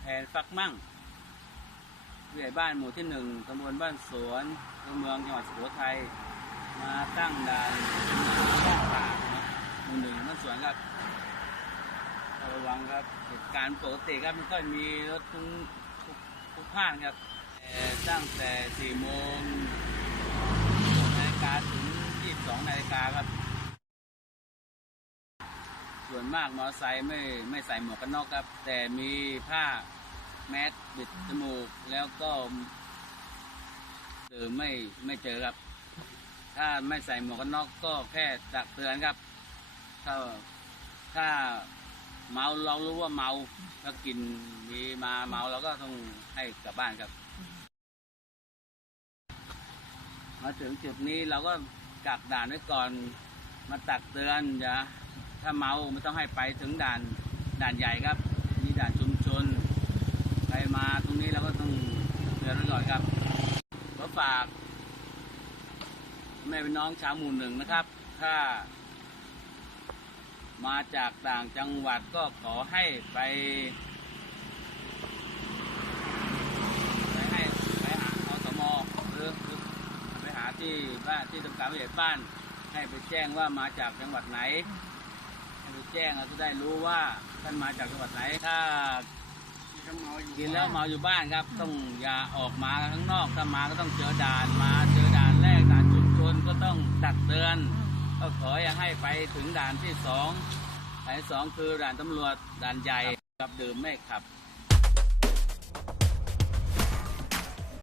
แผ่นฟักมั่งผู้ใหญ่บ้านหมู่ที่หนึ่งตำบลบ้านสวนอำเภอเมืองจังหวัดสุโขทัยมาตั้งด่านข้างป่าหมู่หนึ่งบ้านสวนครับระวังครับเหตุการณ์ปกติครับไม่ค่อยมีรถทุกทุกทุกผ่านครับแต่ตั้งแต่สี่โมงนาฬิกาถึงยี่สิบสองนาฬิกาครับ ส่วนมากมอเตอร์ไซค์ไม่ไม่ใส่หมวกกันน็อกครับ แต่มีผ้าแมสปิดจมูกแล้วก็ดื่มไม่ไม่เจอครับ ถ้าไม่ใส่หมวกกันน็อกก็แค่ตักเตือนครับ ถ้าถ้าเมาเรารู้ว่าเมาถ้ากินมีมาเมาเราก็ต้องให้กลับบ้านครับมาถึงจุดนี้เราก็กักด่านไว้ก่อนมาตักเตือนอย่า ถ้าเมาไม่ต้องให้ไปถึงด่านด่านใหญ่ครับนี่ด่านชุมชนใครมาตรงนี้เราก็ต้องเตือนไว้ก่อนครับขอฝากแม่พี่น้องชาวหมู่หนึ่งนะครับ ถ้า มาจากต่างจังหวัดก็ขอให้ไปไปให้ไปหาอสมคือหรือไปหาที่บ้านที่ทำการผู้ใหญ่บ้านให้ไปแจ้งว่ามาจากจังหวัดไหน ให้ไปแจ้งเราจะได้รู้ว่าท่านมาจากจังหวัดไหนถ้ากินแล้วเมาอยู่บ้านครับ ต้องอย่าออกมาข้างนอกถ้ามาก็ต้องเจอด่านมาเจอด่านแรกด่านชุมชนก็ต้องตักเตือน ก็ขออย่าให้ไปถึงด่านที่สองด่านที่สองคือด่านตำรวจด่านใหญ่กับดื่มไม่ขับ